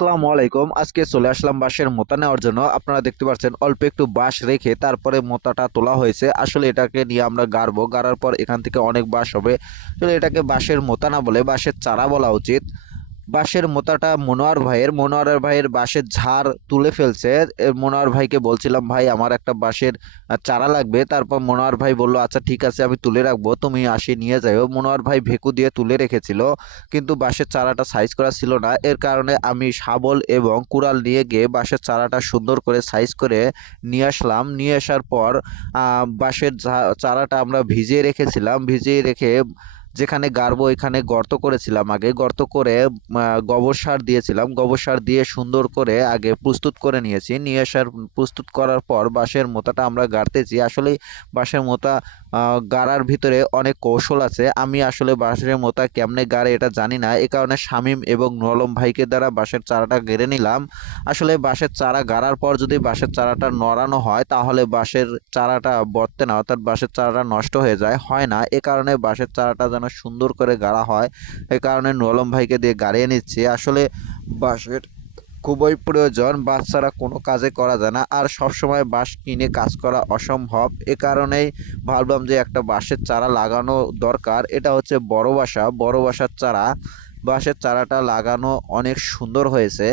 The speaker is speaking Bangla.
আসসালামু আলাইকুম। আজকে চলে আসলাম বাঁশের মোতা নেওয়ার জন্য। আপনারা দেখতে পাচ্ছেন অল্প একটু বাঁশ রেখে তারপরে মোতাটা তোলা হয়েছে। আসলে এটাকে নিয়ে আমরা গাড়বো, গাড়ার পর এখান থেকে অনেক বাঁশ হবে। আসলে এটাকে বাঁশের মোতা না বলে বাঁশের চারা বলা উচিত। বাঁশের মোতাটা মনোয়ার ভাইয়ের বাঁশের ঝাড় তুলে ফেলছে। মনোয়ার ভাইকে বলছিলাম, ভাই আমার একটা বাঁশের চারা লাগবে। তারপর মনোয়ার ভাই বলল, আচ্ছা ঠিক আছে আমি তুলে রাখবো, তুমি আসি নিয়ে যাও। মনোয়ার ভাই ভেকু দিয়ে তুলে রেখেছিল, কিন্তু বাঁশের চারাটা সাইজ করা ছিল না। এর কারণে আমি শাবল এবং কুড়াল নিয়ে গিয়ে বাঁশের চারাটা সুন্দর করে সাইজ করে নিয়ে আসলাম। নিয়ে আসার পর বাঁশের চারাটা আমরা ভিজিয়ে রেখেছিলাম। ভিজিয়ে রেখে যেখানে গাড়বো এখানে গর্ত করেছিলাম। আগে গর্ত করে গোবর সার দিয়েছিলাম। গোবর সার দিয়ে সুন্দর করে আগে প্রস্তুত করে নিয়েছি। নিয়ে আসার প্রস্তুত করার পর বাঁশের মোতাটা আমরা গাড়তেছি। আসলে বাঁশের মোতা গাড়ার ভিতরে অনেক কৌশল আছে। আমি আসলে বাঁশের মোতা কেমনে গাড়ে এটা জানি না, এ কারণে শামীম এবং নলম ভাইকে দ্বারা বাঁশের চারাটা গেড়ে নিলাম। আসলে বাঁশের চারা গাড়ার পর যদি বাঁশের চারাটা নড়ানো হয় তাহলে বাঁশের চারাটা বর্তে না, অর্থাৎ বাঁশের চারাটা নষ্ট হয়ে যায়, হয় না। এ কারণে বাঁশের চারাটা যেন সুন্দর করে গাড়া হয়, এ কারণে নলম ভাইকে দিয়ে গাড়িয়ে নিচ্ছি। আসলে বাঁশের খুবই প্রয়োজন, বাঁশ ছাড়া কোনো কাজে করা যায় না, আর সবসময় বাঁশ কিনে কাজ করা অসম্ভব। এ কারণেই ভাবলাম যে একটা বাঁশের চারা লাগানো দরকার। এটা হচ্ছে বড় বাঁশের চারা। বাঁশের চারাটা লাগানো অনেক সুন্দর হয়েছে।